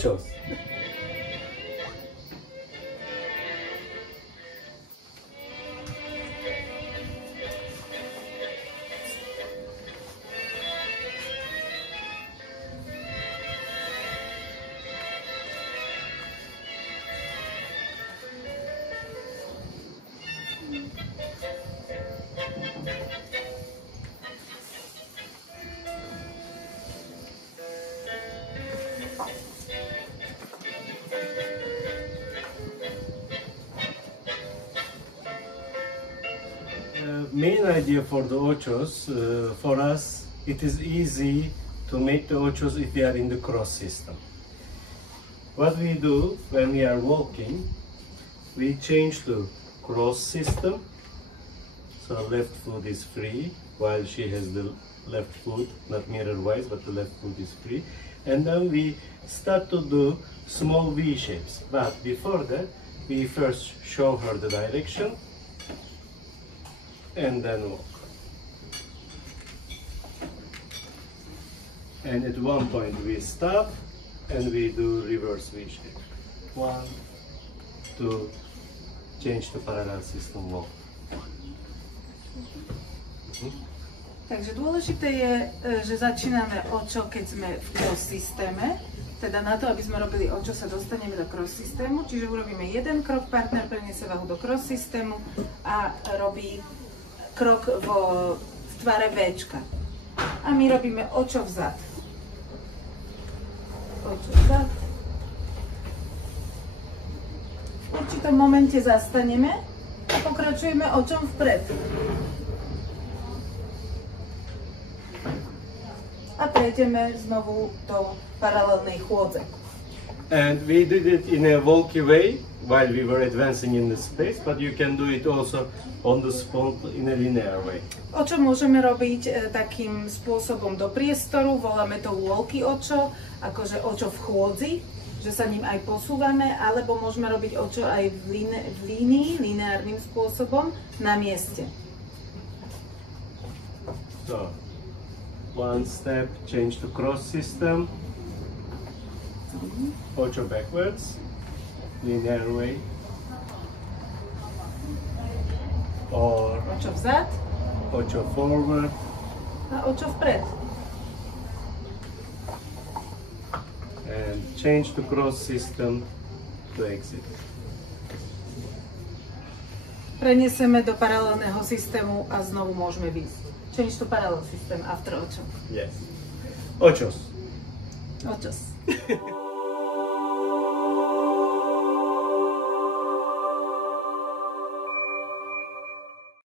Ochos. Main idea for the ochos, for us, it is easy to make the ochos if we are in the cross system. What we do when we are walking, we change to cross system, so left foot is free, while she has the left foot, not mirror-wise, but the left foot is free. And then we start to do small V shapes. But before that, we first show her the direction, and then walk. And at one point we stop and we do reverse V shape. 1, 2, change to parallel system walk. Takže dôležité je, že začíname očo, keď sme v cross systéme. Teda na to, aby sme robili očo, sa dostaneme do cross systému. Čiže urobíme jeden krok, partner preniesie váhu do cross systému a robí krok v tvare Včka. A my robíme očo vzad. Očo vzad. V určitom momente zastaneme a pokračujeme očom vpred. A prejdeme znovu do paralelnej chôdze. And we did it in a walky way while we were advancing in the space, but you can do it also on the spot in a linear way. Očo môžeme robiť takým spôsobom do priestoru, voláme to walky očo, akože očo v chôdzi, že sa ním aj posúvame, alebo môžeme robiť očo aj v línii, lineárnym spôsobom, na mieste. So, one step, change to cross system. Ocho backwards, linear way, or očo vzad, ocho forward, a očo vpred. And change to cross system to exit. Preniesieme do paralelného systému a znovu môžeme výjsť. Change to parallel system after ocho. Yes. Ochos. Ochos.